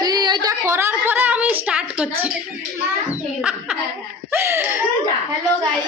তুই ওইটা করার পরে আমি স্টার্ট করছি। হ্যালো গাইস,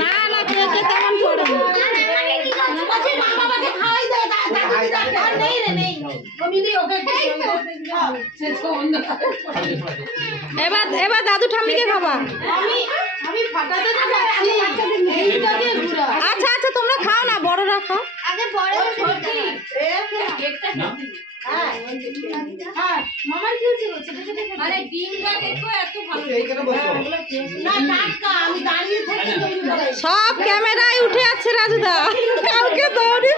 না না কেকে তেমন পড়ে এবার এবার দাদু ঠাম্মিকে খাবা। আচ্ছা আচ্ছা তোমরা খাও না, বড়রা খাও। সব ক্যামেরায় উঠে আছে রাজুদা, কাউকে দৌড়ি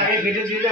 আগে কেটে দিলে